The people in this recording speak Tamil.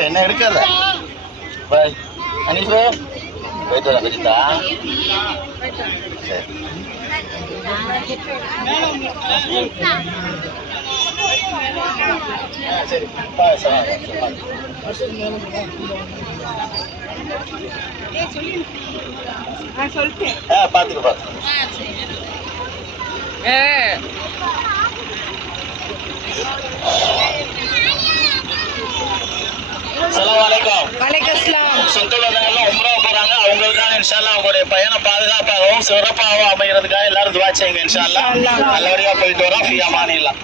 என்ன எடுக்காத அனிஷோ போயிட்டு வர பஜிதா சரி பாத்துக்க அவங்களுக்காக இன்ஷால்லா அவங்களுடைய பயணம் பாதுகாப்பாகவும் சிறப்பாகவும் அமைகிறதுக்காக எல்லாரும் துவா செய்யுங்க. இன்ஷால்லா நல்லபடியா போயிட்டு வரோம். ஃபியா மாநிலம்